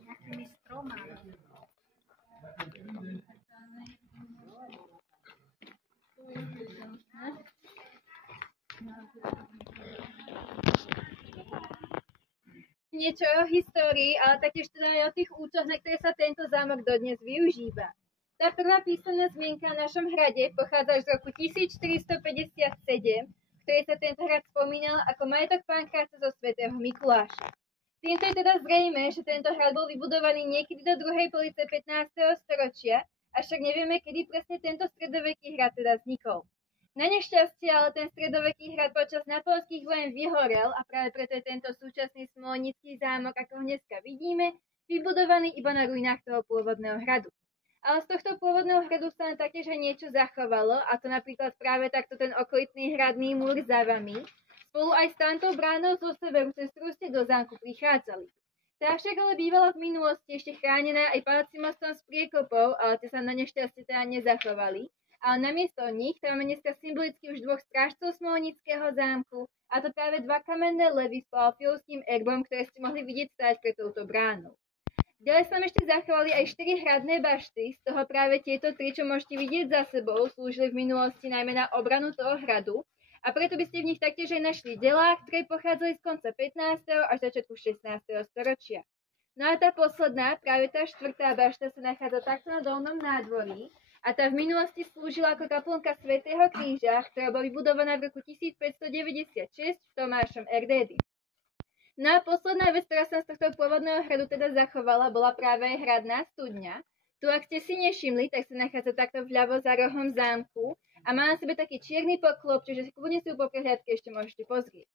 Nejakými stromami. Niečo o histórii, ale taktiež teda aj o tých účoch, na ktoré sa tento zámok dodnes využíva. Tá prvá písomná zmienka v našom hrade pochádza z roku 1457, v ktorej sa tento hrad spomínal ako majetok Pankráca zo svätého Mikuláša. Týmto je teda zrejme, že tento hrad bol vybudovaný niekedy do druhej polovice 15. storočia, avšak nevieme, kedy presne tento stredoveký hrad teda vznikol. Na nešťastie ale ten stredoveký hrad počas napoleonských vojen vyhorel a práve preto je tento súčasný smolnický zámok, ako ho dneska vidíme, vybudovaný iba na ruinách toho pôvodného hradu. Ale z tohto pôvodného hradu sa len taktiež aj niečo zachovalo, a to napríklad práve takto ten okolitný hradný múr za vami, spolu aj s tamtou bránou zo severu, cez ktorú ste do zámku prichádzali. Tá však ale bývala v minulosti ešte chránená aj palacím mostom z priekopov, ale tie sa na nešťastie teda nezachovali. Ale namiesto nich tam máme dneska symbolicky už dvoch strážcov smolnického zámku, a to práve dva kamenné levy s palafiovským erbom, ktoré ste mohli vidieť stáť pred touto bránou. Ďalej sa nám ešte zachovali aj 4 hradné bašty, z toho práve tieto 3, čo môžete vidieť za sebou, slúžili v minulosti najmä na obranu toho hradu, a preto by ste v nich taktiež aj našli delá, ktoré pochádzali z konca 15. až začiatku 16. storočia. No a tá posledná, práve tá 4. bašta sa nachádza takto na dolnom nádvorí, a tá v minulosti slúžila ako kaplnka Svätého Kríža, ktorá bola vybudovaná v roku 1596 v Tomášom Erdédy. No a posledná vec, ktorá sa z tohto pôvodného hradu teda zachovala, bola práve aj hradná studňa. Tu, ak ste si nevšimli, tak sa nachádza takto vľavo za rohom zámku a má na sebe taký čierny poklop, čiže si kľudne si ju po prehliadke ešte môžete pozrieť.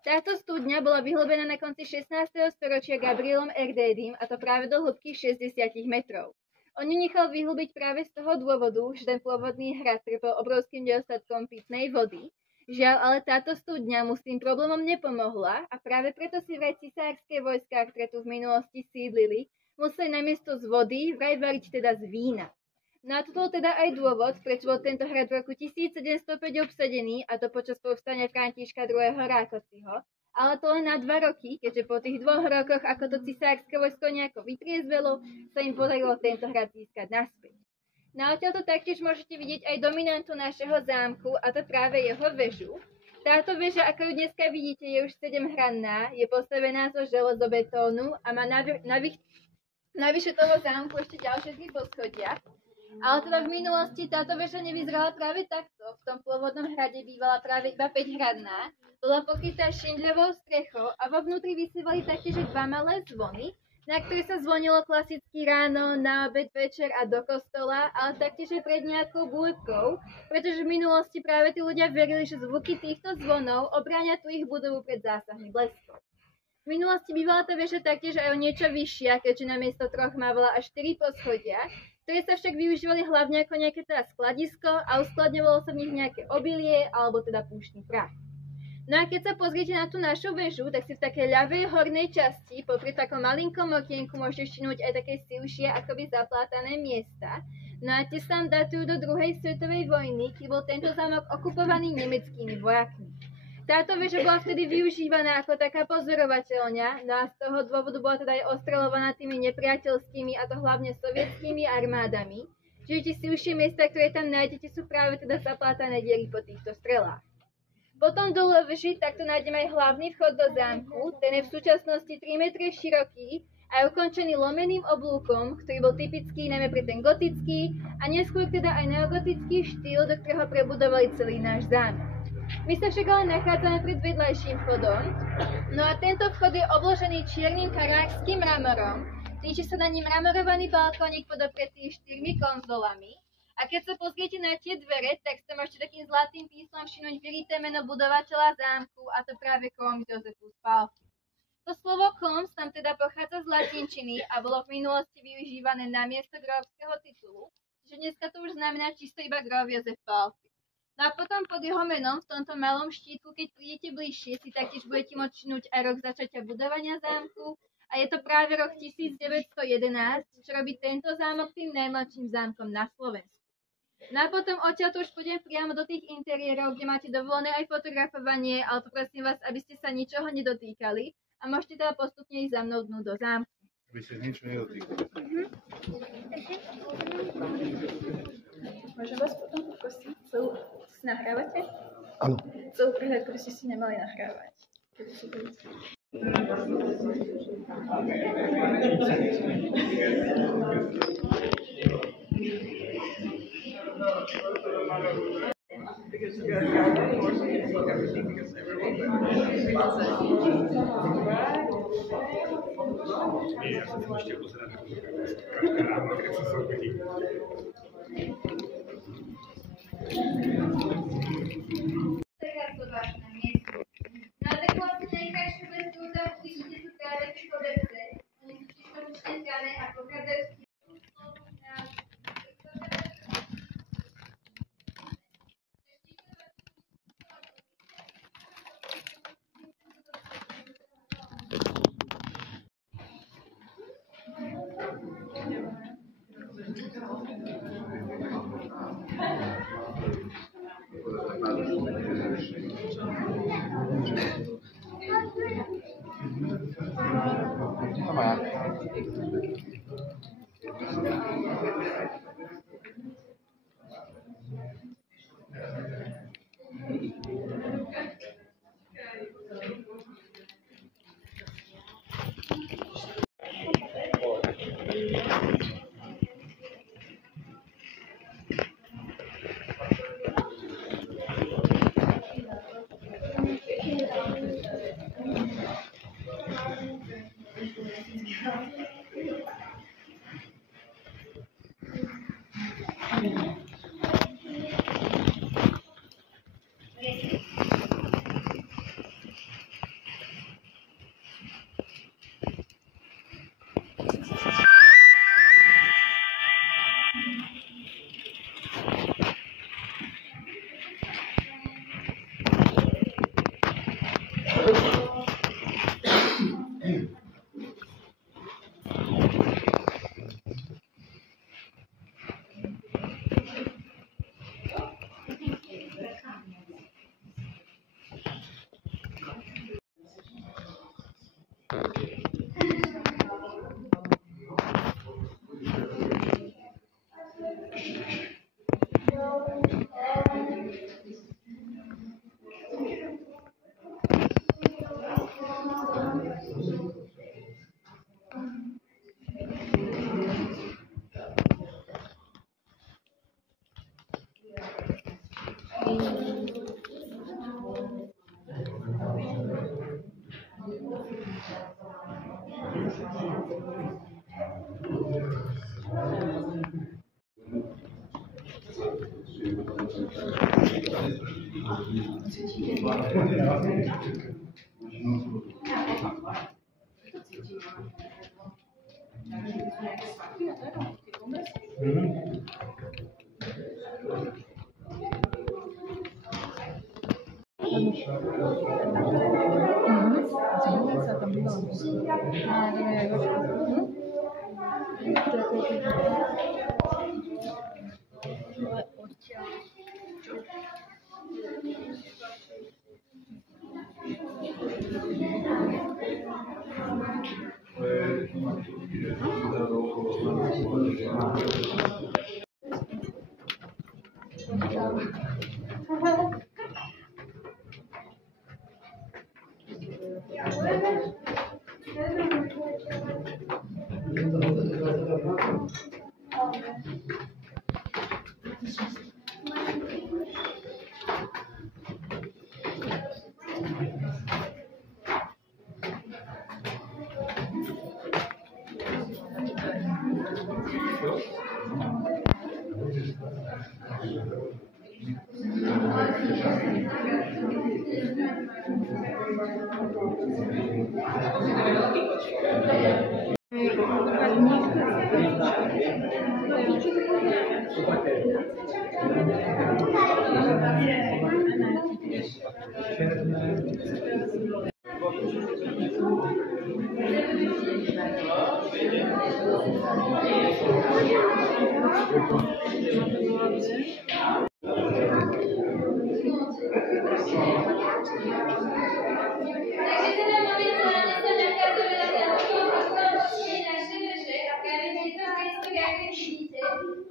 Táto studňa bola vyhlbená na konci 16. storočia Gabrielom Erdédym, a to práve do hĺbky 60 metrov. On ju nechal vyhlbiť práve z toho dôvodu, že ten pôvodný hrad trpel obrovským nedostatkom pitnej vody. Žiaľ, ale táto studňa mu s tým problémom nepomohla a práve preto si vraj cisárske vojská, ktoré tu v minulosti sídlili, museli namiesto z vody vraj variť teda z vína. No a to bol teda aj dôvod, prečo bol tento hrad v roku 1705 obsadený, a to počas povstania Františka II. Rákociho, ale to len na 2 roky, keďže po tých 2 rokoch, ako to cisárske vojsko nejako vytriezvelo, sa im podarilo tento hrad získať naspäť. Na odtiaľto taktiež môžete vidieť aj dominantu našeho zámku, a to práve jeho väžu. Táto väža, ako ju dneska vidíte, je už 7hranná, je postavená zo železobetónu a má navyše toho zámku ešte ďalšie 3 poschodia. Ale teda v minulosti táto väža nevyzerala práve takto. V tom pôvodnom hrade bývala práve iba 5hranná, bola pokrytá šindľovou strechou a vo vnútri vysievali taktiež 2 malé zvony, na ktoré sa zvonilo klasicky ráno, na obed, večer a do kostola, ale taktiež aj pred nejakou búrkou, pretože v minulosti práve tí ľudia verili, že zvuky týchto zvonov obránia tú ich budovu pred zásahmi bleskov. V minulosti bývala tá väža taktiež aj o niečo vyššia, keďže namiesto 3 mávala až 4 poschodia, ktoré sa však využívali hlavne ako nejaké teda skladisko a uskladňovalo sa v nich nejaké obilie alebo teda púštny prach. No a keď sa pozriete na tú našu väžu, tak si v takej ľavej hornej časti, popri takom malinkom okienku, môžete všimnúť aj také silšie akoby zaplátané miesta. No a tie sa datujú do 2. svetovej vojny, keď bol tento zámok okupovaný nemeckými vojakmi. Táto väža bola vtedy využívaná ako taká pozorovateľňa, no a z toho dôvodu bola teda aj ostrelovaná tými nepriateľskými, a to hlavne sovietskými armádami. Čiže tie silšie miesta, ktoré tam nájdete, sú práve teda zaplátané diery po týchto strelách. Potom dole veži takto nájdeme aj hlavný vchod do zámku, ten je v súčasnosti 3 metre široký a je ukončený lomeným oblúkom, ktorý bol typický najmä pre ten gotický a neskôr teda aj neogotický štýl, do ktorého prebudovali celý náš zámek. My sa však ale nachádzame pred vedľajším vchodom, no a tento vchod je obložený čiernym karárským mramorom, líči sa na ním mramorovaný balkónik podopretý 4 konzolami. A keď sa pozriete na tie dvere, tak sa môžete takým zlatým píslom všimnúť vyrité meno budovateľa zámku, a to práve Comes Josephus Palffy. To slovo Comes tam teda pochádza z latinčiny a bolo v minulosti využívané namiesto grófskeho titulu, čiže dneska to už znamená čisto iba gróf Jozef Palffy. No a potom pod jeho menom v tomto malom štítku, keď prídete bližšie, si taktiež budete môcť všimnúť aj rok začatia budovania zámku, a je to práve rok 1911, čo robí tento zámok tým najmladším zámkom na Slovensku. No a potom odtiaľto už pôjdem priamo do tých interiérov, kde máte dovolené aj fotografovanie, ale poprosím vás, aby ste sa ničoho nedotýkali a môžete teda postupne ísť za mnou dnu do zámku. Aby ste nič nedotýkali. Môžem vás potom poprosiť, celú si nahrávate? Áno. Celú prehľadku by ste si nemali nahrávať. Ja sa tam ešte pozerám na keď sa zobudí. Na tak vlastne najkrajšiu vestu tam vidíte sú práve tie koberce. Oni sú čisto ručne tkané a pochádzajú z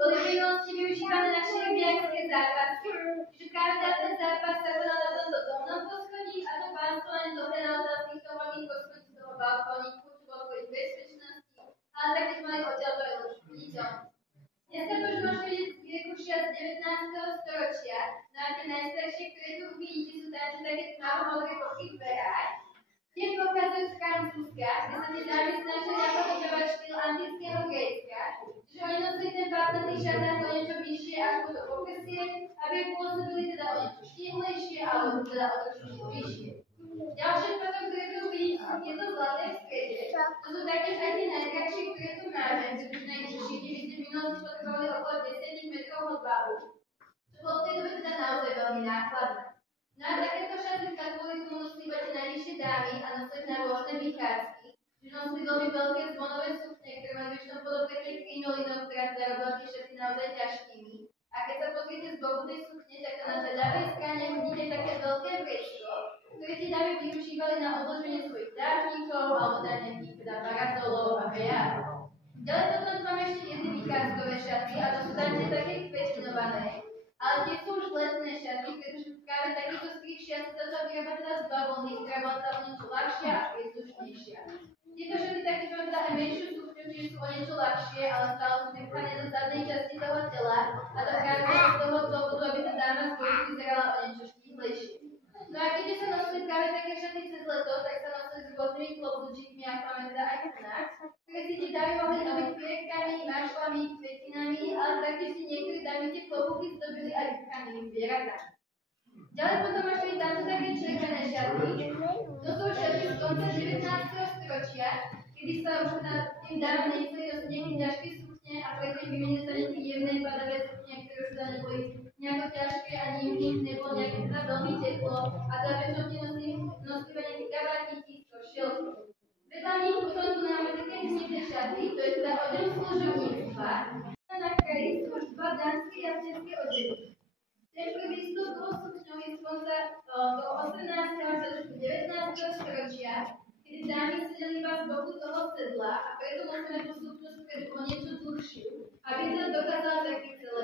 byly v minulosti využívané naše rybiarské zápasy, že každá ten zápas sa konal na tomto dolnom poschodí a to pánstvo len dohľadalo z týchto horných poschodí z toho balkóniku, čo bolo kvôli bezpečnosti, ale taktiež mali odtiaľ to aj lepšiu viditeľnosť. Dneska to už môžete vidieť z Viekušia z 19. storočia, no a tie najstaršie, ktoré tu uvidíte, sú také tmavo-modré plochy v dverách, tie pochádzajú z Francúzska, kde sa tie dámy snažili napodobňovať štýl antického Grécka, čiže oni nosili ten pátnatý šatán o niečo vyššie až po to pokrsie, aby pôsobili teda o niečo štíhlejšie alebo teda o trošku vyššie. Ďalšie potom, ktoré tu uvidíte, sú tieto zlaté v strede. To sú taktiež aj tie najkrajšie, ktoré tu máme, pretože najkrajšie, kde by ste v minulosti potrebovali okolo 10 metrov odvahu, čo bolo v tej dobe teda naozaj veľmi nákladné. No a takéto šaty sa kvôli tomu nosili iba tie najvyššie dámy a nosili na rôzne vychádzky, že nosili veľmi veľké zvonové sukne, ktoré mali väčšinou podobu takých krinolinov, ktorá teda robila tie šaty naozaj ťažkými. A keď sa pozriete z boku tej sukne, tak na tej ľavej strane vidíte také veľké vrecko, ktoré tie dámy využívali na odloženie svojich dážnikov alebo na nejakých teda parasolov a vejárov. Ďalej potom máme ešte jedny vychádzkové šaty a to sú tam tie také kvetinované. Ale tie sú už letné šaty, pretože práve takýto strih šiat sa dá vyrábať teda z bavlny, ktorá bola teda o niečo ľahšia a príslušnejšia. Tieto šaty taktiež majú teda aj menšiu sukňu, čiže sú o niečo ľahšie, ale stále sú vypchané do zadnej časti toho tela a to práve z toho dôvodu, aby tá dáma z boku vyzerala o niečo štíhlejšie. No a keďže sa nosili práve také šaty cez leto, tak sa nosili s rôznymi klobúčikmi, ako máme teda aj u nás, ktoré si tie dámy mohli dobiť pierkami, mášlami, kvetinami, ale taktiež si niektorí dámy tie klobúky zdobili aj vypchanými zvieratami. Ďalej potom máte tam sú také červené šaty. To sú šaty z konca 19. storočia, kedy sa už tým dámom nechceli nosiť nejaké ťažké sukne a preto im vymenili sa nejaké jemné padavé sukne, ktoré už teda neboli nejako ťažké a ním nebolo nejaké teda veľmi teplo a teda väčšinou tie nosili nejaké kabátiky z košielky. Vedľa nich potom tu máme také hmyté šaty, to je teda odev služobníctva. Na kraji sú už dva dánske jazyčné odevy. Ten prvý vstup toho sukňou je z konca do 18. až do 19. storočia, kedy dámy sedeli iba z boku toho sedla a preto musíme tú sukňu spredu o niečo dlhšiu, aby sa dokázala zakryť celé.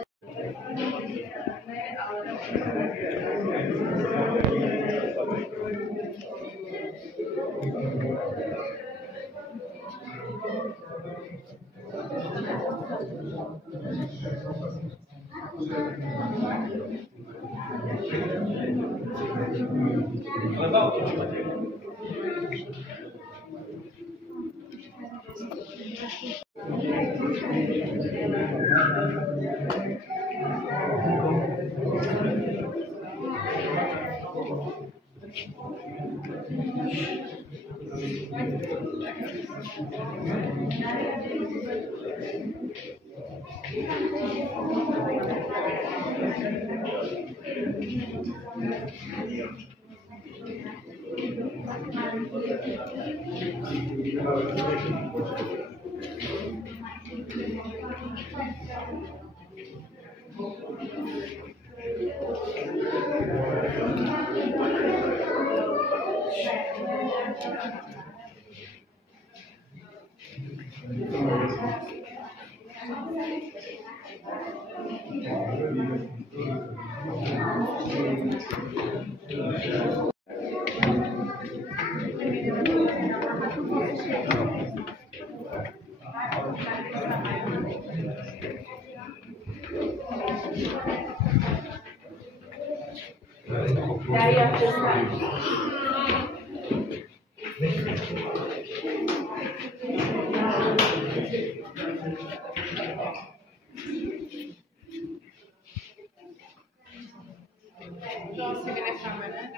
Daria, przestań. To sobie wynechamy, nie?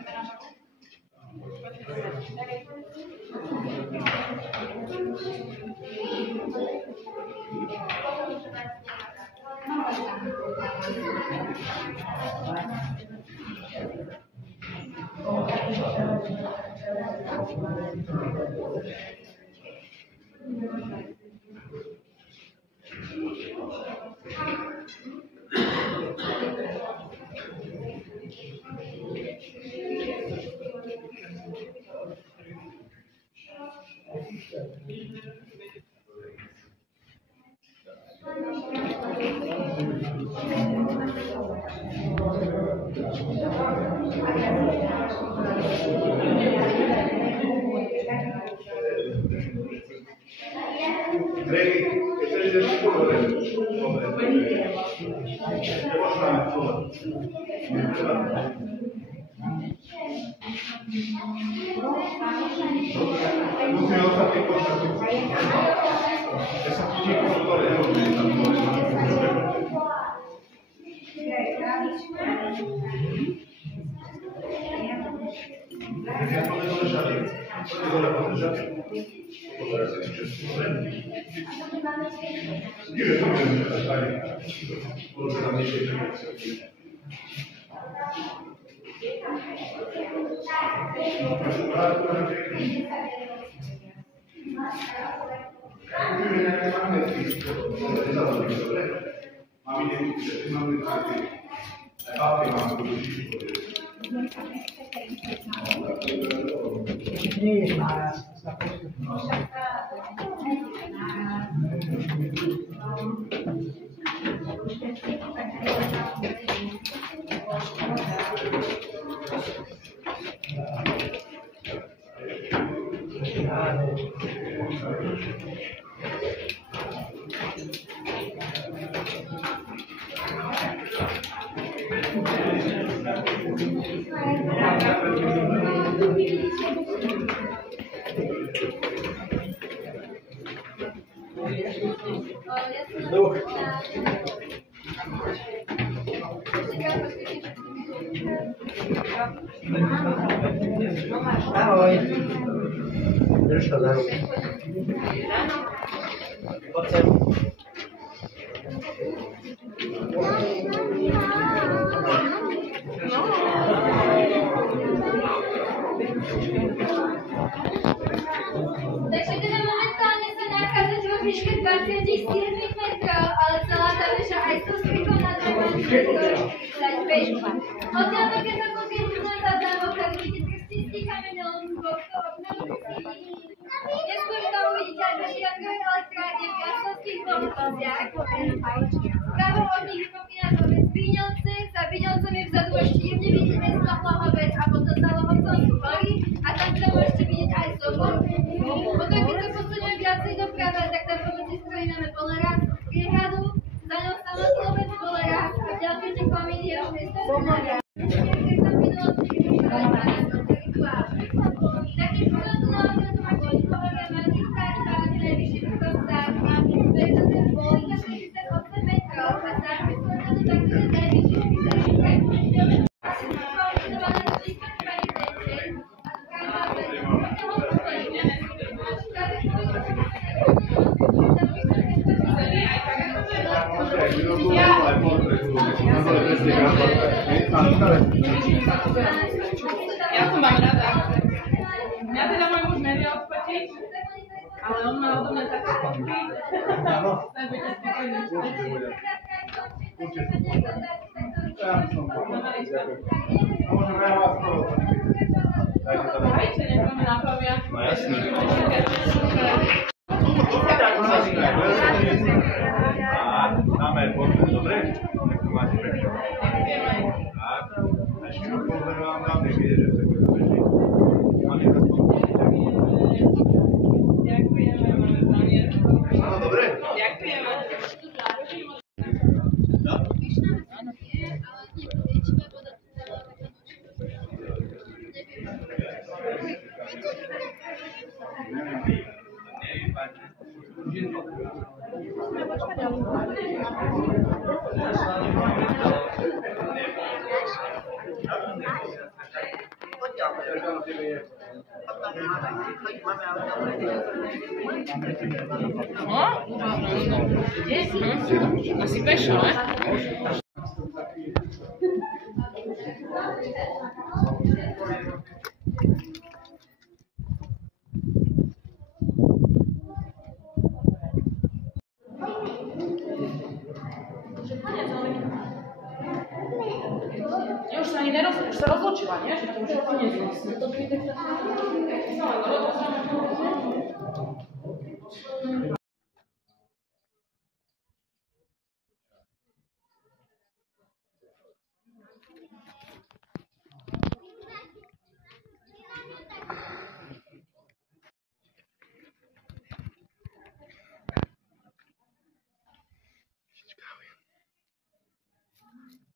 Musíme ostať tých počasí. Ja sa píčim po dole, nemôžeme tam dole. Ja poďme dole šali. Poďme dole podržať. Pozeraj sa, čiže sú dole. Nie, to môžeme sa šali. Poďme tam nižšie, že Kupimy nejaké magnetky, nezabudneme, dobre? Máme nejaké magnetky, aj papy máme tu dušičku. Ahoj. Drž to za ruku. Poď sem. Takže teda momentálne sa nachádzať vo výške 27 metrov, ale celá tá veža aj so strychom na 12 metrov dať bežba. Odtiaľ keď sa pozriete na zámok, tak vidíte krstický kameňom z boku obnovitý. Neskôr to uvidíte aj vežiacké elektrárne v gasovských oblastiach. Právo od nich vypomína to bez Víňovce, za Víňovcom je vzadu ešte jemne vidieť mesto Hlahovec a potom za Hlahovcom sú hory a tam sa môžete vidieť aj Sobor. Potom keď sa posunieme viacej doprava, tak tam pomedzi strojí máme Bolerád, priehradu, za ňou samotlobec Bolerád a v ďalšej teklami je mesto Bolerád. Keď tam minulosti využívali 12 rituál. Taktiež minulosti na okratu máte vypovedé magistrát a najvyšší vrchol Stárka, to je zase Bolíka 68 metrov a Stárka je skôrčený takto je najvyšší vrchol. Ja to mám rada. Mňa teda môj muž nevie odfotiť, ale on má odo mňa také fotky. Nebudete spokojní. Môžeme ja vás provokovať. Dajte, nech máme naplavia. No jasné. Dáme podľa, dobre? Tak to máte pekne. Tak, a široko vám dám, nech vidieť, že to je beží. Máme to Ďakujeme, máme zámier. Áno, dobre? Ďakujeme. Asi pešo, ne? Ja už sa ani už sa rozločila, nie? Že to už je koniec vlastne.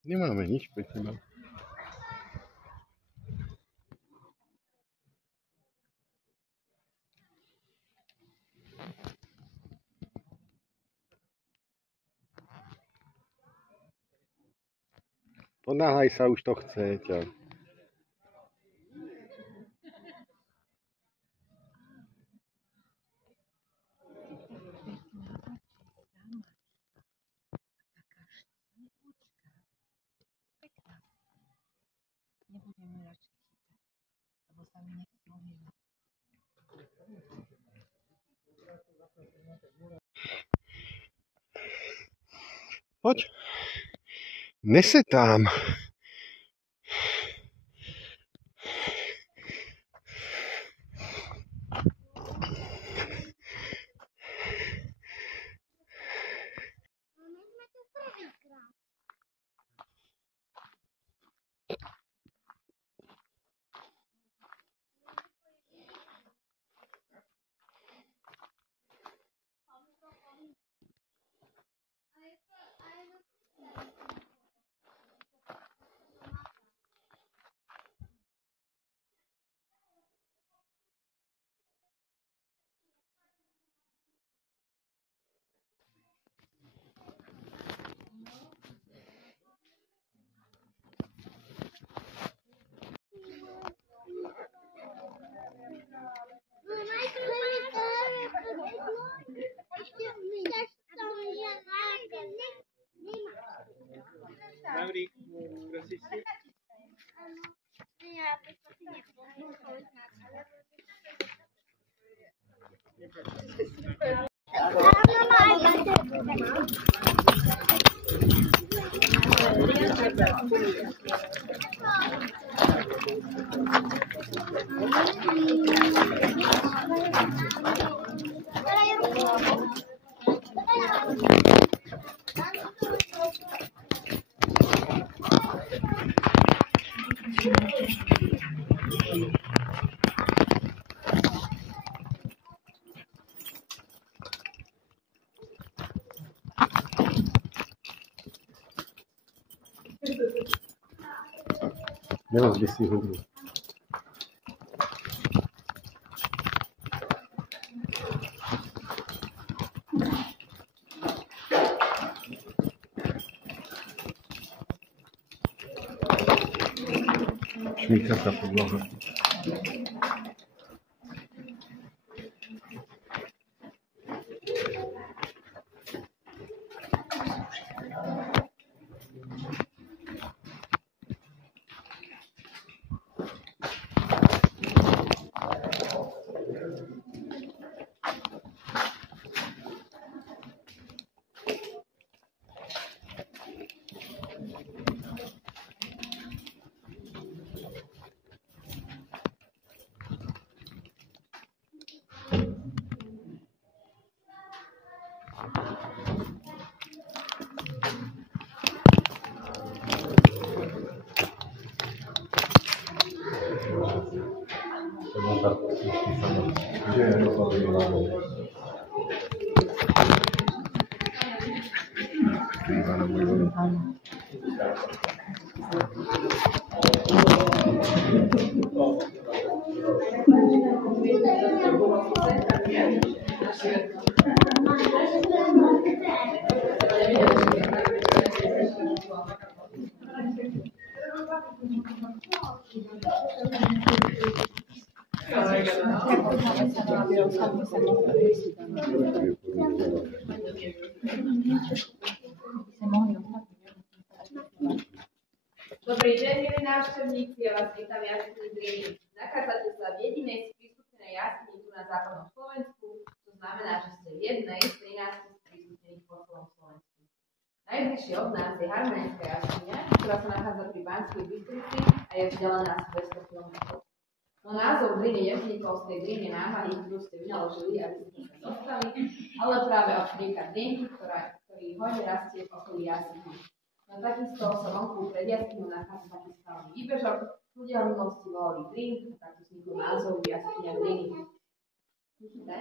Nemáme nič pre teba. Ponáhľaj sa, už to chce. Ťa. Nebudeme radšej chytať, lebo sa mi nechcú. Poď. Nesetám. Nerozbij si hudbu. Šmíka sa podloha. Dobrý deň, milí návštevníci, ja vás vítam v jaskyni Driny. Nachádzate sa v jedinej sprístupnenej jaskyni tu na západnom Slovensku, to znamená, že ste v jednej z 13 sprístupnených po celom Slovensku. Najbližšie od nás je Harmonenská jaskyňa, ktorá sa nachádza pri Banskej Bystrici a je vzdialená asi 200 km. No názov Driny nevznikol z tej Driny námahy, ktorú ste vynaložili, aby ste sa dostali, ale práve od rieka Drinky, ktorý hojne rastie v okolí jaskyne. No takisto sa vonku pred jaskyňou nachádza taký skalný výbežok. Ľudia v minulosti volali Drink, a takto vznikol názov jaskyňa Driny. Vidíte?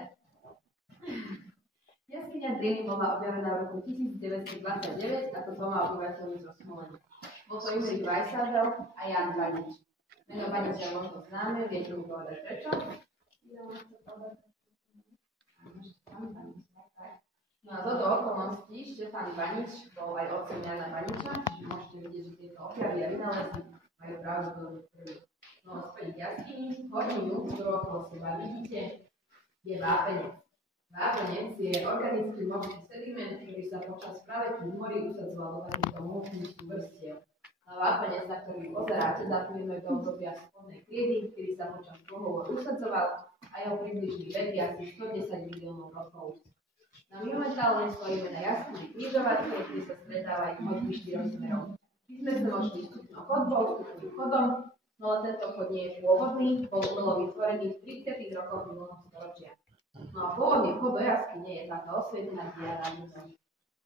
Jaskyňa Driny bola objavená v roku 1929 ako 2 obyvateľmi zo Smolenska. Bol to Jurij Weissabel a Jan Banič. Meno Baniča možno známe, viete mi povedať prečo? No a toto okolností Štefan Banič bol aj otcom Jana Baniča, čiže môžete vidieť, že tieto objavy a vynálezy majú pravdepodobne prvý. No a späť k jaskyni, horninu, ktorú okolo seba vidíte, je vápenec. Vápenec je organický mokrý sediment, ktorý sa počas praletí v mori usadzoval do takýchto mokrých súvrstiev. A vápenec, na ktorý pozeráte, datujeme do obdobia spodnej kriedy, kedy sa počas pohovoru usadzoval a jeho približný vek je asi 110 miliónov rokov. No momentálne stojíme na jaskyni Krížovatke, kde sa stretávajú chodby 4 smerov. My sme sa možli vstupnou chodbou, vstupným chodom, no ale tento chod nie je pôvodný, bol umelo vytvorený v 30. rokoch minulého storočia. No a pôvodný vchod do jaskyne je táto osvietená diana ľudom.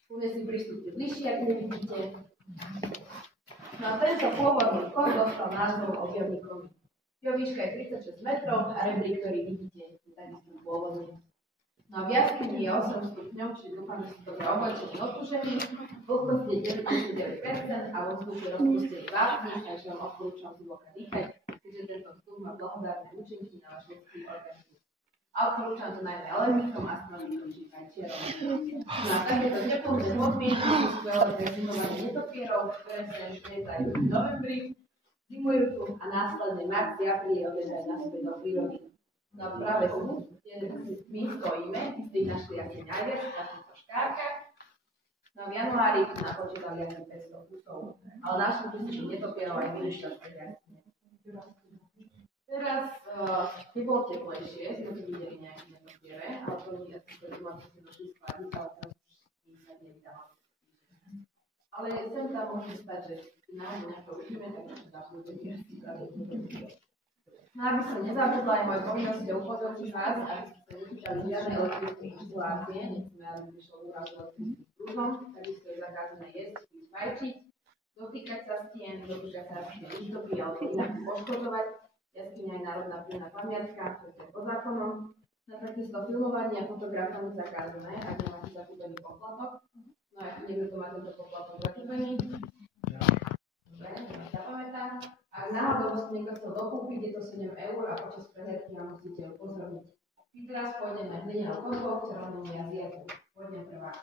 Kľudne si pristúpte bližšie, ak nevidíte. No a tento pôvodný vchod dostal názov objavníkom. Jeho výška je 36 metrov a rebrík, ktorý vidíte, je takisto pôvodný. No a v jaskyni je 8 stupňov, čiže dúfam, že sú dobre oblečení, otužení. Vlhkosť je 99% a vo vzduchu rozpustili vápni, takže vám odporúčam zhlboka dýchať, keďže tento vzduch má blahodárne účinky na váš ľudský organizmus. A odporúčam to najmä alergikom, astmatikom či fajčiarom. No a takéto teplné podmienky sú skvelé pre zimovanie netopierov, ktoré sa strietajú v novembri, zimujú tu a následne marci a apríli odjedajú naspäť do prírody. No a práve tu, kde my stojíme, my ste ich našli asi najviac na týchto škárkach. No v januári napočítali asi 500 kusov, ale našli tu netopierov aj vyššie jaskyne. Teraz, keď bolo teplejšie, sme tu videli nejaké netopiere, ale to nie asi to doma, čo sme došli skladniť, ale teraz už sa nevydalo. Ale sem tam môže stať, že nájde nejaké uvidíme, tak už dá budú asi pravdepodobne. No aby som nezabudla, aj moje povinnosti upozorniť vás, aby ste sa netýkali žiadnej elektrickej inštalácie, nechceme, aby vyšlo úraz elektrickým prúdom, takisto je zakázané jesť, piť, fajčiť, dotýkať sa stien, dotýkať sa rastlinnej výzdoby alebo inak poškodzovať. Jaskyňa je národná prírodná pamiatka, to je po zákonom. Na takisto filmovanie a fotografovanie zakázané, ak nemáte zakúpený poplatok. No a niekto to má tento poplatok zakúpený. Dobre, to sa pamätá. Ak náhodou ste niekto chcel dokúpiť, je to 7 eur a počas prehľadky vám musíte upozorniť. My teraz pôjdeme hlinenou chodbou k červenému jazyku. Pôjdem prvá.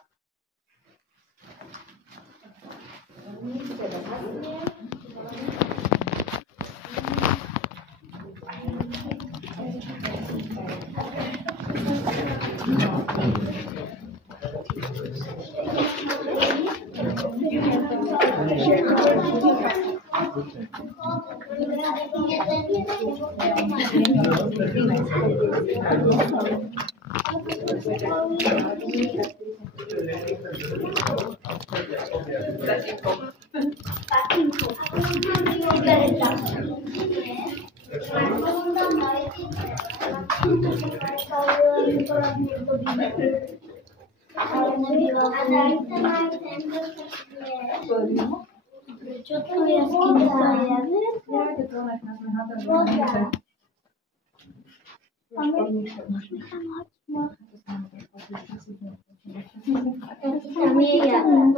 Čo to jaskyňa je?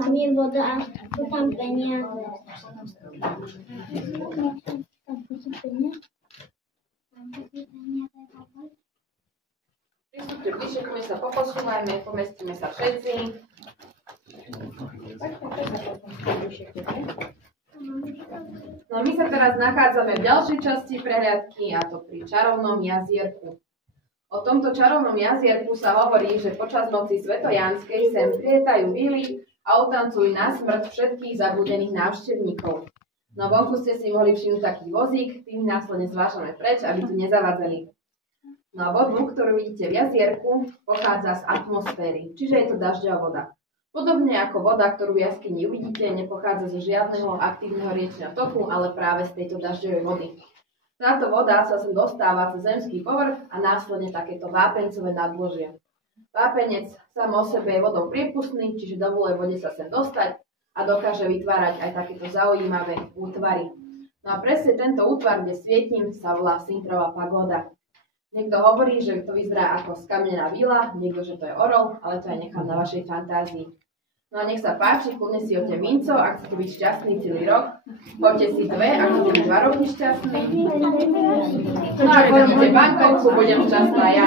Tam je voda a sú tam peniaze. Pristúpte bližšie, my sa poposúvajme, pomestíme sa všetci. No my sa teraz nachádzame v ďalšej časti prehliadky, a to pri čarovnom jazierku. O tomto čarovnom jazierku sa hovorí, že počas noci Svetojanskej sem prietajú vily a utancujú na smrť všetkých zabúdených návštevníkov. No vonku ste si mohli všimnúť taký vozík, tým následne zvážame preč, aby tu nezavadzali. No a vodu, ktorú vidíte v jazierku, pochádza z atmosféry, čiže je to dažďová voda. Podobne ako voda, ktorú v jaskyni uvidíte, nepochádza zo žiadneho aktívneho riečného toku, ale práve z tejto dažďovej vody. Táto voda sa sem dostáva cez zemský povrch a následne takéto vápencové nadložie. Vápenec sám o sebe je vodou priepustný, čiže dovoluje vode sa sem dostať a dokáže vytvárať aj takéto zaujímavé útvary. No a presne tento útvar, kde svietim, sa volá Sintrová pagoda. Niekto hovorí, že to vyzerá ako skamenená vila, niekto, že to je orol, ale to aj nechám na vašej fantázii. No a nech sa páči, kľudne si hoďte vinco, ak chcete byť šťastný celý rok. Hoďte si 2, ak chcete byť 2 roky šťastný. No a ak hodíte bankovku, budem šťastná ja.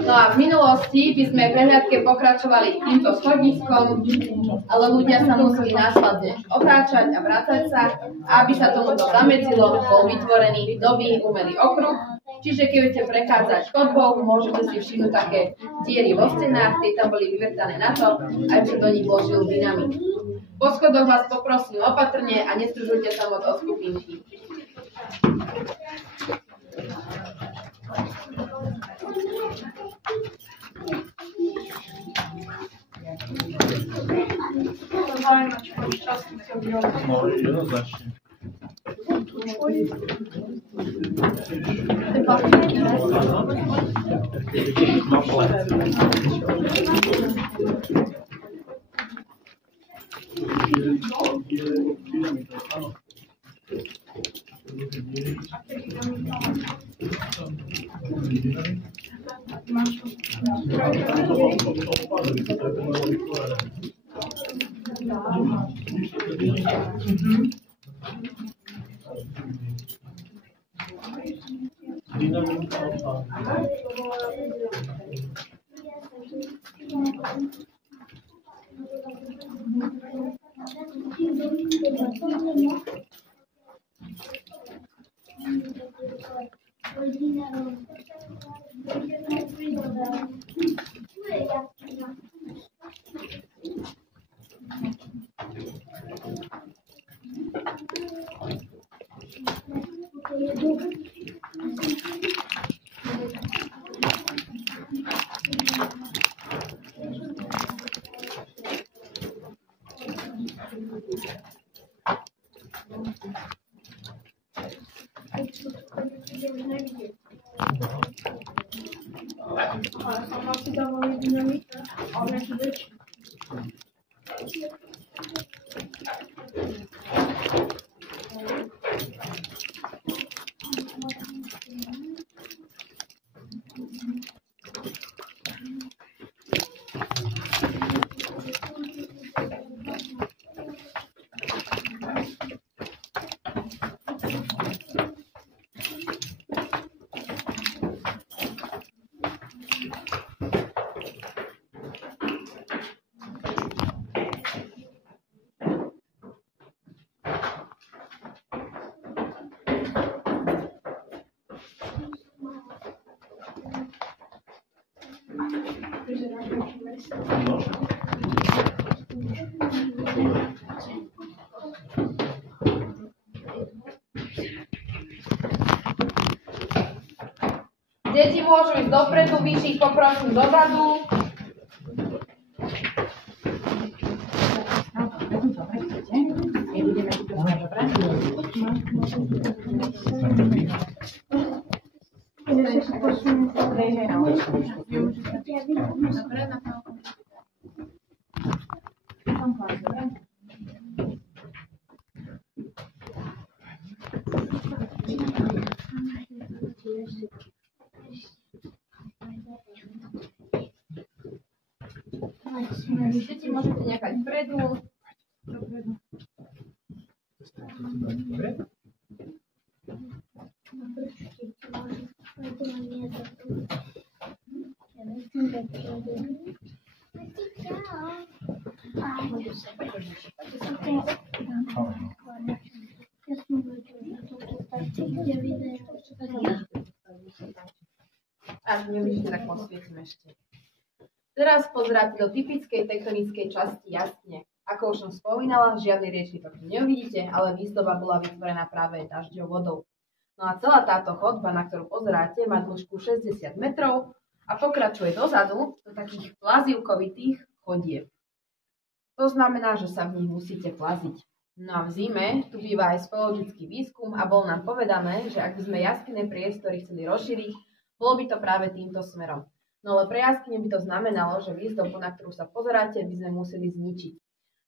No a v minulosti by sme v prehliadke pokračovali týmto schodiskom, ale ľudia sa museli následne otáčať a vrácať sa. A aby sa tomuto zamedzilo, bol vytvorený nový umelý okruh. Čiže keď budete prechádzať chodbou, môžete si všimnúť také diery vo stenách, tie tam boli vyvrtané na to, aby sa do nich vložil dynamit. Po schodoch vás poprosím opatrne a nezdržujte sa moc od skupinky. No, jednoznačne. Deti môžu ísť dopredu, vyšších poprosím dozadu. Deti môžete nechať vpredu. Až nevidíte, tak posvietím ešte. Teraz pozeráte do typickej tektonickej časti jasne. Ako už som spomínala, žiadny riečný tok neuvidíte, ale výzdoba bola vytvorená práve dažďovou vodou. No a celá táto chodba, na ktorú pozeráte, má dĺžku 60 metrov a pokračuje dozadu do takých plazívkovitých chodieb. To znamená, že sa v nich musíte plaziť. No a v zime tu býva aj speleologický výskum a bolo nám povedané, že ak by sme jaskyné priestory chceli rozšíriť, bolo by to práve týmto smerom. No ale pre jaskyne by to znamenalo, že výzdobu, na ktorú sa pozeráte, by sme museli zničiť.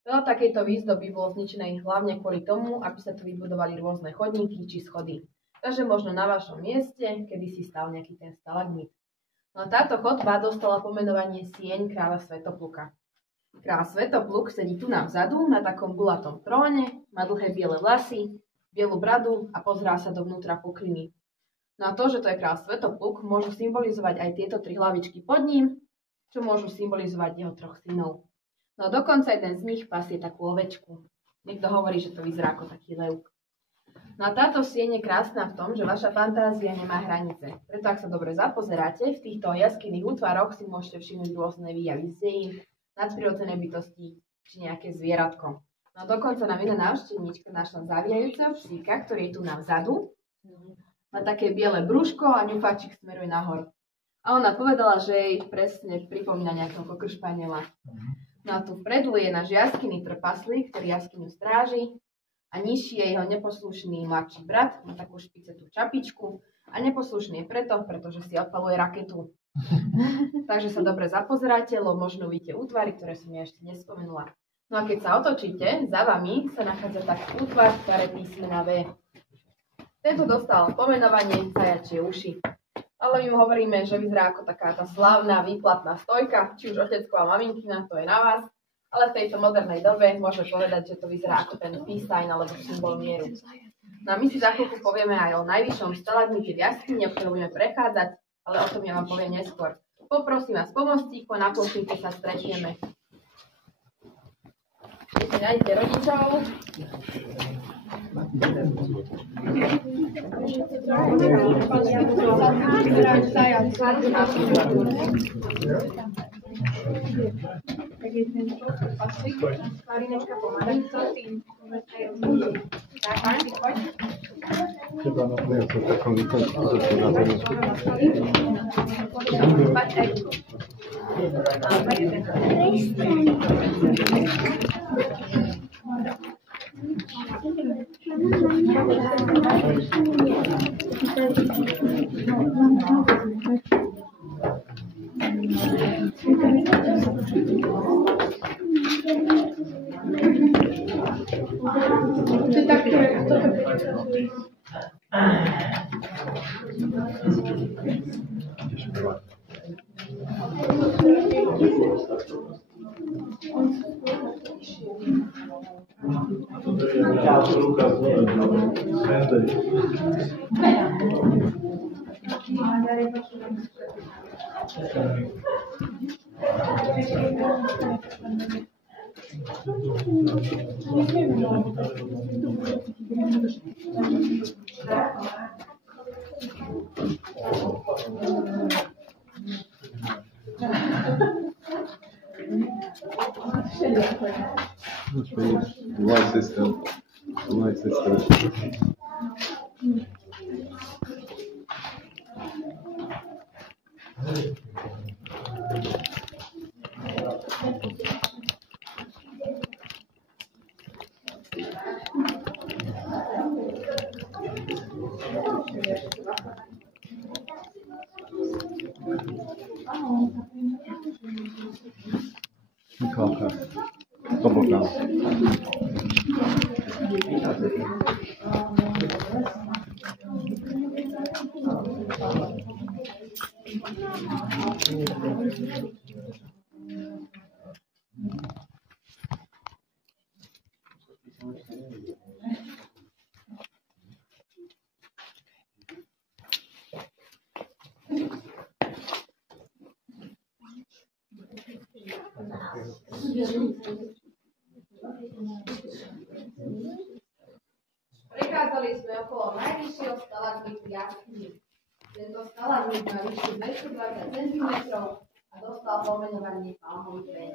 Veľa takejto výzdoby bolo zničené hlavne kvôli tomu, aby sa tu vybudovali rôzne chodníky či schody. Takže možno na vašom mieste, kedy si stal nejaký ten stalagmit. No táto chodba dostala pomenovanie Sieň kráľa Svätopluka. Kráľ Svätopluk sedí tu nám vzadu na takom gulatom tróne, má dlhé biele vlasy, bielu bradu a pozerá sa dovnútra pokriny. No a to, že to je kráľ Svätopluk, môžu symbolizovať aj tieto 3 hlavičky pod ním, čo môžu symbolizovať jeho 3 synov. No dokonca jeden z nich pasie takú ovečku. Niekto hovorí, že to vyzerá ako taký lev. No a táto sieň je krásna v tom, že vaša fantázia nemá hranice. Preto ak sa dobre zapozeráte, v týchto jaskinných útvaroch si môžete všimnúť rôzne výjavy z dejín, nadprirodzené bytosti či nejaké zvieratko. No dokonca nám jedna návštevníčka našla zavíjajúceho psíka, ktorý je tu na vzadu. Má také biele brúško a ňufáčik smeruje nahor. A ona povedala, že jej presne pripomína nejakého kokršpaniela. No a tu vpredu je náš jaskinný trpaslík, ktorý jaskyňu stráži. A nižší je jeho neposlušný mladší brat, má takú špicetú čapičku. A neposlušný je pretože si odpaluje raketu. Takže sa dobre zapozeráte, lebo možno uvidíte útvary, ktoré som ja ešte nespomenula. No a keď sa otočíte, za vami sa nachádza taký útvar, ktoré písmena V. Tento dostal pomenovanie zajačie uši. Ale my mu hovoríme, že vyzerá ako taká tá slávna výplatná stojka, či už otecková maminkina, to je na vás. Ale v tejto modernej dobe môžeme povedať, že to vyzerá ako ten peace sign alebo symbol mieru. No a my si za chvíľku povieme aj o najvyššom stalagmite v jaskyni, o ktorom budeme prechádzať, ale o tom ja vám poviem neskôr. Poprosím vás pomocníko, na plošinke sa stretieme. Keď si nájdete rodičov. Marinečka pomarančo, tým tak, poď. Chyba na to, jako taką litość, że to na to Ty tak, My system. My system. Mikalka. Tobogán. Prechádzali sme okolo najvyššieho stalagmitu jaskyni. Tento stalagmit má výšku 220 cm a dostal pomenovanie palmový kmeň.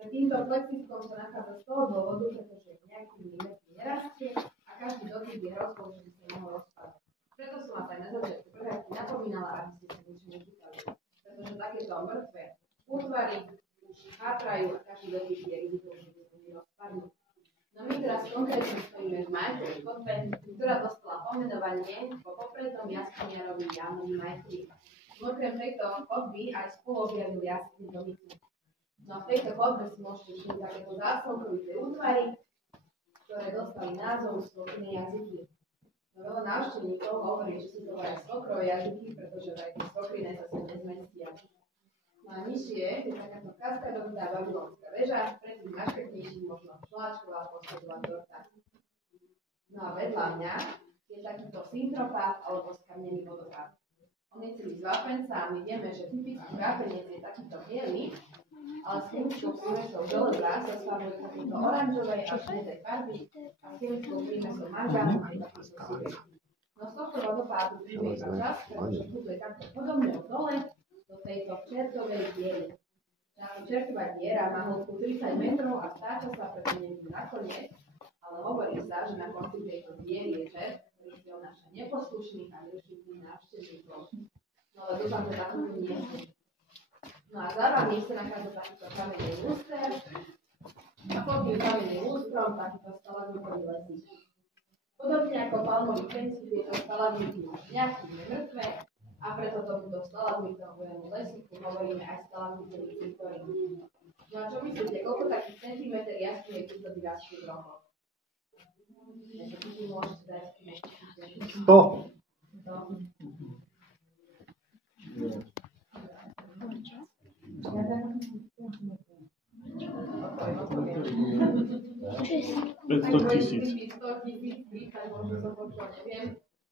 Za týmto plexiskom sa nachádza z toho dôvodu, pretože nejaký milimetr nerastie a každý dotyk je hrozbou, že by sa mohol rozpadať. Preto som vás aj na začiatku prehľadky napomínala, aby ste sa nič netýkali. Pretože takéto mŕtve útvary už chátrajú a každý dotyk je rizikou, že by sa nerozpadnú. No my teraz konkrétne stojíme v Majtrovej chodbe, ktorá dostala pomenovanie po poprednom jaskyniarovi Jánovi Majtri. Okrem tejto chodby aj spolu objavil jaskyni domicu. No a v tejto chodbe si môžete všimnúť takéto záslonkovité útvary, ktoré dostali názov slovené jazyky. Veľa návštevníkov hovorí, že sú to aj svokrové jazyky, pretože aj tie svokriné sa sem nezmestia. No a nižšie je takáto kaskadová babylonská väža, predtým naškrtnejší možno šláčková posledová torta. No a vedľa mňa je takýto syntropát alebo skamnený vodopád. On je celý z vápenca a my vieme, že typický vápenec je takýto biely, ale s chemickou prímesou železa sa spávuje takéto oranžovej a šedej farby a s chemickou prímesou manžánu aj takýto syret. No z tohto vodopádu príjme iba čas, pretože putuje takto podobne od dole do tejto čertovej diery. Táto čertová diera má hĺbku 30 metrov a stáča sa preto niekde nakoniec, ale hovorí sa, že na konci tejto diery je čert, ktorý si onáša neposlušných a nešťastných návštevníkov. No ale dúfam, že takto nie je. No a za vami sa nachádza takýto kamenný lúster a pod tým kamenným lústrom takýto stalagmitový lesík. Podobne ako palmový fenci, tieto stalagmity už nejaký mŕtve a preto tomuto stalagmitovému lesíku hovoríme aj stalagmitový cintorín. No a čo myslíte, koľko takých centimeter jaskyne tu sa vyrastú v rokoch? Takže tu môžete dať 100.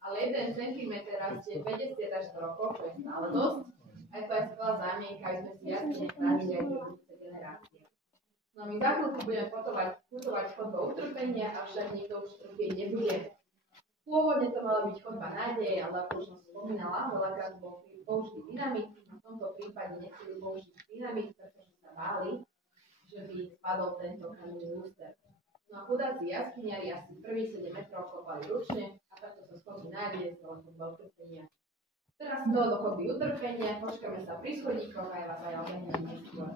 Ale 1 cm rastie 50 až 100 rokov, čo je stále dosť. A je to aj skvelá zámienka, aby sme si jasne nechránili aj budúce generácie. No my za chvíľku budeme putovať chodbou utrpenia, avšak nikto už trpieť nebude. Pôvodne to mala byť chodba nádeje, ale ako už som spomínala, veľakrát bol použitý dynamit. V tomto prípade nechceli použiť dynamit, pretože sa báli, že by spadol tento kamenný lúster. No a chudáci jaskyniari asi prvých 7 metrov kopali ručne a takto sa z chodby nádeje stala chodba utrpenia. Teraz z toho do chodby utrpenia, počkáme sa pri schodíkoch a ja vás aj obehnem neskôr.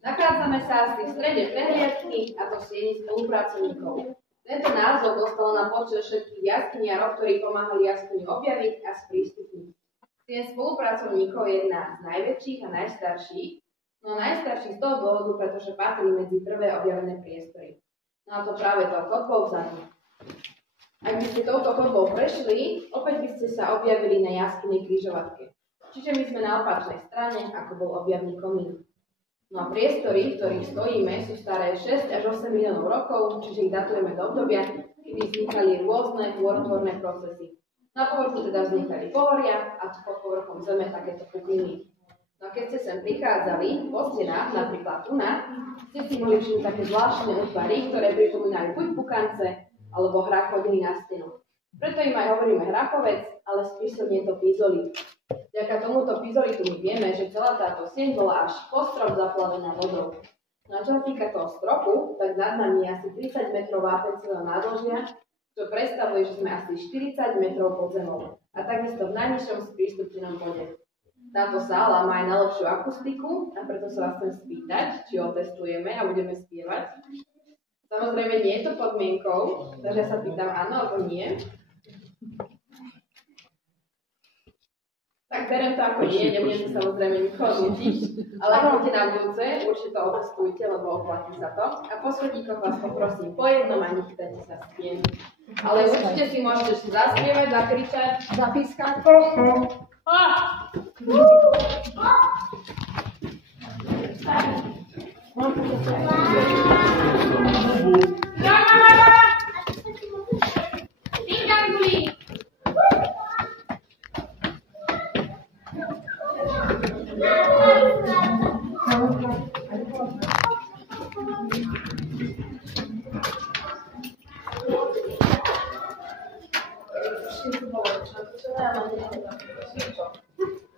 Nachádzame sa asi v strede prehliadky a to sieni spolupracovníkov. Tento názov dostal na počet všetkých jaskyniarov, ktorí pomáhali jaskyňu objaviť a sprístupniť. Sieň spolupracovníkov je jedna z najväčších a najstarších, No najstarší z toho dôvodu, pretože patrí medzi prvé objavené priestory. No a to práve tou chodbou vzadu. Ak by ste touto chodbou prešli, opäť by ste sa objavili na jaskynej križovatke. Čiže my sme na opačnej strane, ako bol objavný komín. No a priestory, v ktorých stojíme, sú staré 6 až 8 miliónov rokov, čiže ich datujeme do obdobia, kedy vznikali rôzne tvorotvorné procesy. Na povrchu teda vznikali pohoria a pod povrchom zeme takéto pukliny. No a keď ste sem prichádzali, po stenách, napríklad tu ste si mohli všimnúť také zvláštne útvary, ktoré pripomínajú buď pukance, alebo hrachodiny na stenu. Preto im aj hovoríme hrakovec, ale spísodne je to pizolit. Vďaka tomuto pizolitu my vieme, že celá táto sieň bola až po strop zaplavená vodou. No a čo sa týka toho stropu, tak nad nami je asi 30 metrov vápencového nádložia, čo predstavuje, že sme asi 40 metrov pod zemou a takisto v najnižšom sprístupnenom bode. Táto sála má aj najlepšiu akustiku a preto sa vás chcem spýtať, či ho testujeme a budeme spievať. Samozrejme nie je to podmienkou, takže sa pýtam áno alebo nie. Tak beriem to ako nie, nebudete samozrejme nikoho nutiť, ale ak budete na budúce, určite to otestujte, lebo oplatí sa to. A po schodníkoch vás poprosím po jednom a nechytajte sa stien. Ale určite si môžete ešte zaspievať, zakričať, zapískať.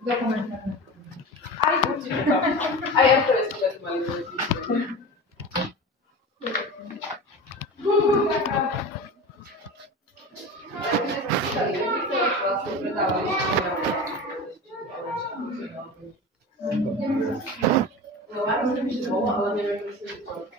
Dokumentárne. Aj určite to. Aj ja ktoré sme teraz mali dôležité. No, mám si píše bolo, ale neviem, čo si vypadá.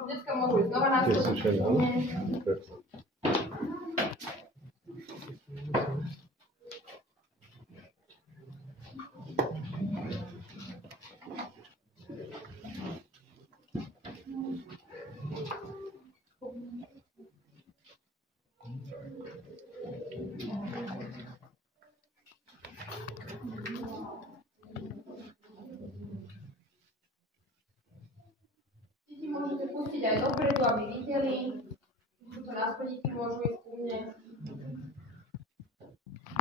Dneska môžu ísť znova na schod. Môžete pustiť aj dopredu, aby videli. Tuto na schodíky môžu ísť ku mne.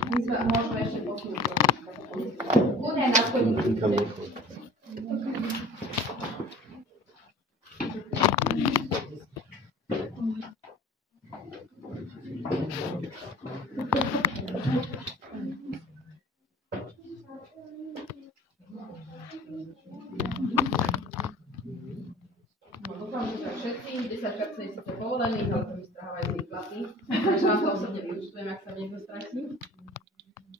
My sa môžeme ešte posunúť. Kľudne aj na schodíky. Všetci, 10% je síce povolených, ale to mi strávajú výplaty. Takže vám to osobne vyúčtujem, ak sa niekto stratí.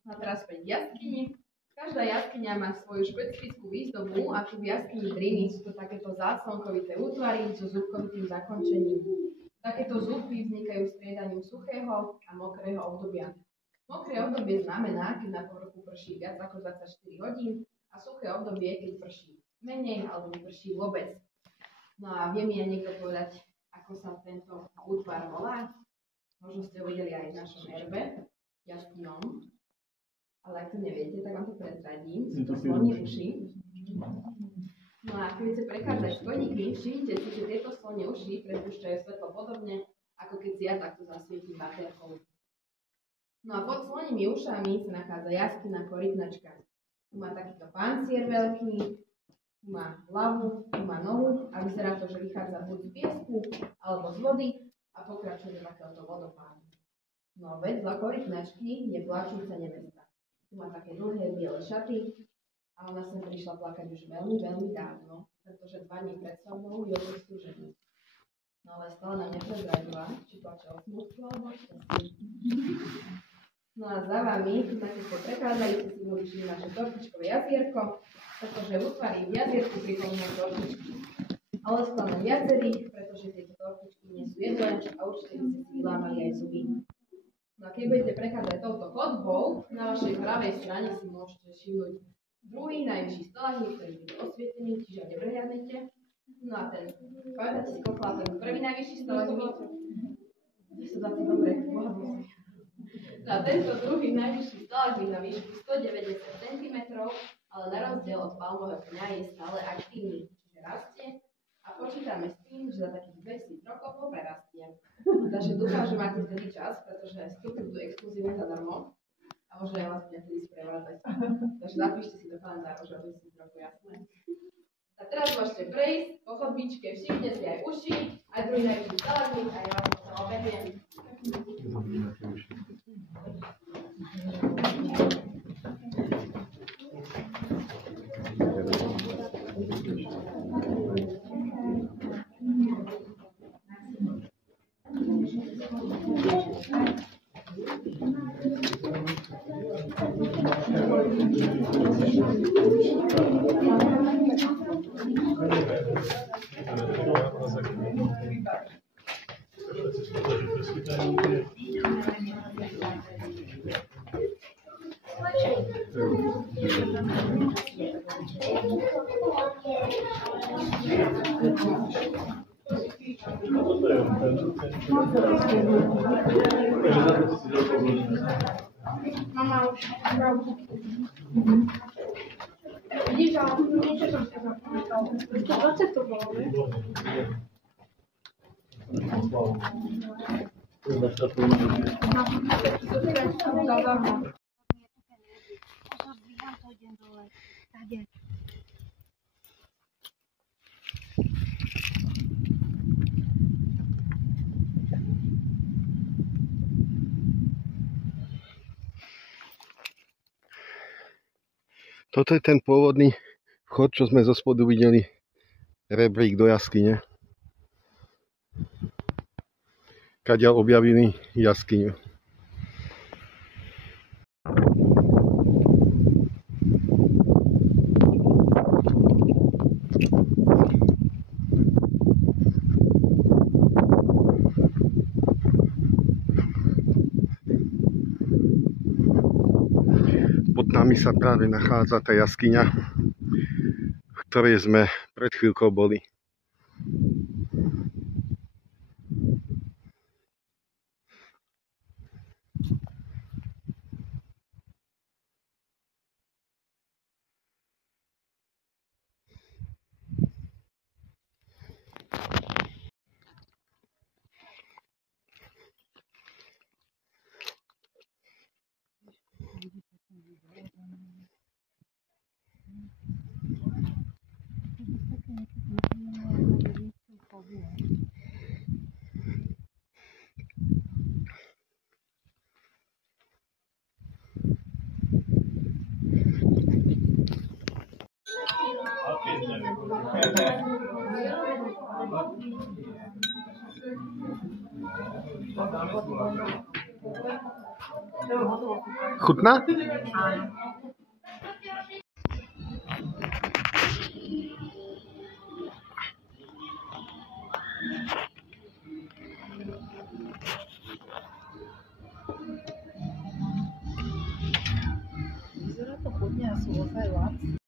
A teraz späť jaskyni. Každá jaskyňa má svoju špecifickú výzdobu a tu v jaskyni Driny sú to takéto záslnkovité útvary so zúbkovitým zakončením. Takéto zúbky vznikajú striedaním suchého a mokrého obdobia. Mokré obdobie znamená, keď na povrchu prší viac ako 24 hodín a suché obdobie, keď prší menej alebo neprší vôbec. No a vie mi aj niekto povedať, ako sa tento útvar volá? Možno ste ho videli aj v našom erbe, jaskyňom. Ale ak to neviete, tak vám to prezradím. Sú to slonie uši. No a keď sa prechádzať schodíky, všimnite si, že tieto slonie uši prepúšťajú svetlo podobne, ako keď si ja takto zasvietím baterkou. No a pod slonými ušami sa nachádza jaskyňa korytnačka. Tu má takýto pancier veľký, tu má hlavu, tu má nohu a vyzerá to, že vychádza buď z piesku alebo z vody a pokračuje do takéhoto vodopádu. No vedľa korytnačky je plačúca nevesta. Tu má také dlhé biele šaty a ona sem prišla plakať už veľmi, veľmi dávno, pretože 2 dní pred svadbou ju opustú ženu. No ale stále nám neprezradila, či plače o smutku alebo o šťastí. No a za vami, máte sa prechádzajúci symboličný naše tortičkové jazierko, pretože útvary v jazierku pripomínajú tortičky. Ale skladné viacerých, pretože tieto tortičky nie sú jedlé a určite by ste si vylámali aj zuby. No a keď budete prechádzať touto chodbou, na vašej pravej strane si môžete všimnúť druhý najvyšší stalagmit, ktorý bude osvietený, čiže neprehľadnete. No a ten, pamätáte si koľko ten prvý najvyšší stalagmit? 220, dobre, boha. No a tento druhý najvyšší stalagmit na výšku 190 cm, ale na rozdiel od palmového pňa je stále aktívny, čiže rastie a počítame s tým, že za takých 200 rokov ho prerastie. Takže dúfam, že máte vtedy čas, pretože vstupy budú exkluzívne zadarmo a možno ja vás budem vtedy sprevázať. Takže zapíšte si do kalendáru, že 200 rokov, jasné. A teraz môžete prejsť po chodbičke, všimnite si aj uši, aj druhý najvyšší stalagmit a ja vás to obehnem. Mama už vidíš, ale niečo som si zapamätal. 120 to bolo, ne? Toto je ten pôvodný vchod, čo sme zo spodu videli, rebrík do jaskyne. Kadiaľ objavili jaskyňu. Pod nami sa práve nachádza tá jaskyňa, v ktorej sme pred chvíľkou boli. Chutná?